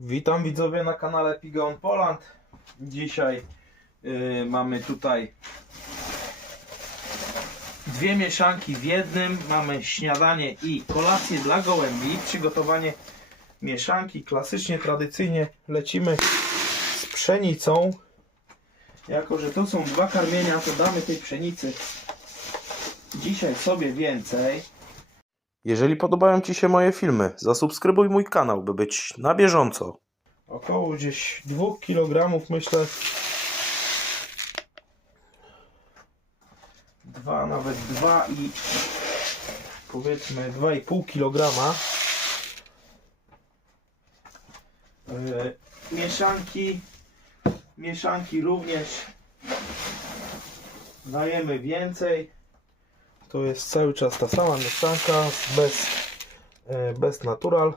Witam widzowie na kanale Pigeon Poland. Dzisiaj y, mamy tutaj dwie mieszanki w jednym. Mamy śniadanie i kolację dla gołębi. Przygotowanie mieszanki klasycznie, tradycyjnie lecimy z pszenicą. Jako, że to są dwa karmienia, to damy tej pszenicy dzisiaj sobie więcej. Jeżeli podobają Ci się moje filmy, zasubskrybuj mój kanał, by być na bieżąco. Około gdzieś 2 kg myślę. Dwa, nawet dwa i powiedzmy 2,5 kg. Yy, mieszanki, mieszanki również dajemy więcej. To jest cały czas ta sama mieszanka bez, e, bez natural.